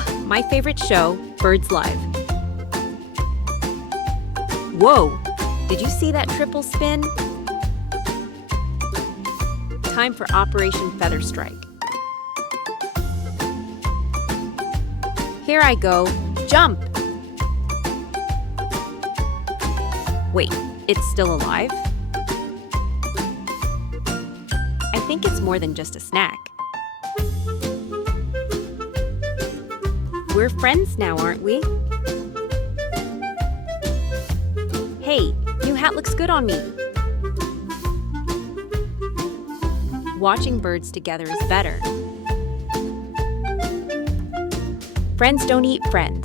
Ah, my favorite show, Birds Live. Whoa, did you see that triple spin? Time for Operation Feather Strike. Here I go, jump! Wait, it's still alive? I think it's more than just a snack. We're friends now, aren't we? Hey, new hat looks good on me. Watching birds together is better. Friends don't eat friends.